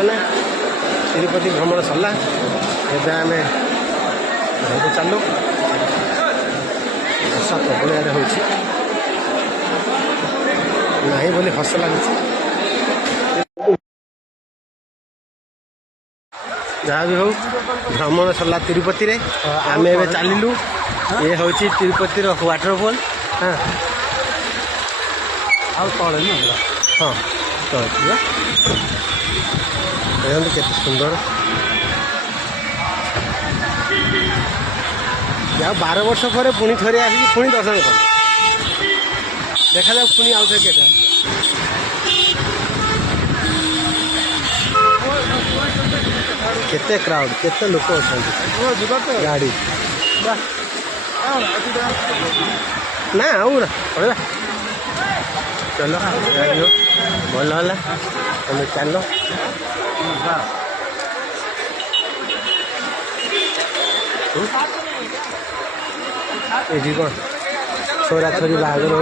मैंने तिरुपति भ्रमण सरला एवं आम घर चलु वर्षा प्रबल आड़े हो बोली हस लगुच जहाँ भी हो भ्रमण सरला तिरुपति रे आम ए चलू ये हूँ तिरुपति वाटरफॉल हाँ हाँ तो देखते केते सुंदर या 12 वर्ष पर पुणी थे आसिक पुणी दर्शन कर देखा जाऊ पुणी आउ थे केते क्राउड केते लोक अच्छा गाड़ी ना आउ पड़ा चलो भल है तुम चल ये कौन छोरा छोरी बाहर हो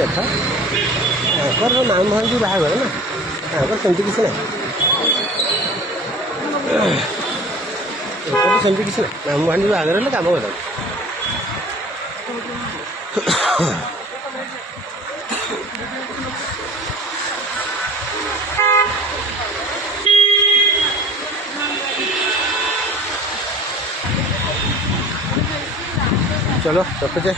देख नाम महंगी बाहर ना सेमती किसी ना सेमती किसी ना नाम महंगी बाहर हेल्ले कम कर चलो रखुचे।